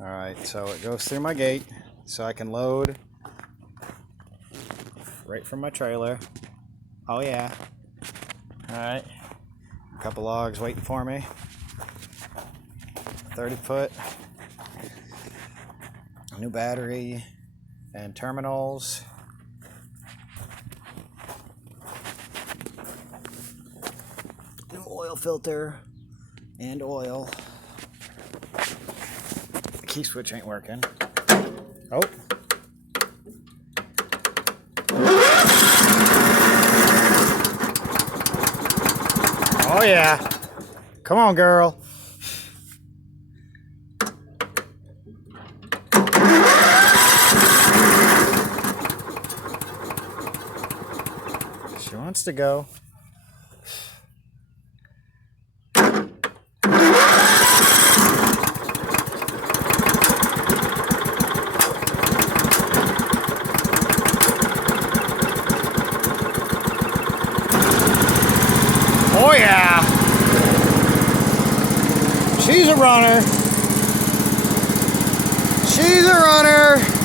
Alright, so it goes through my gate so I can load right from my trailer. Oh yeah. Alright. A couple logs waiting for me. 30-foot. New battery and terminals. New oil filter and oil. The key switch ain't working. Oh. Oh yeah. Come on, girl. She wants to go. Oh yeah. She's a runner. She's a runner.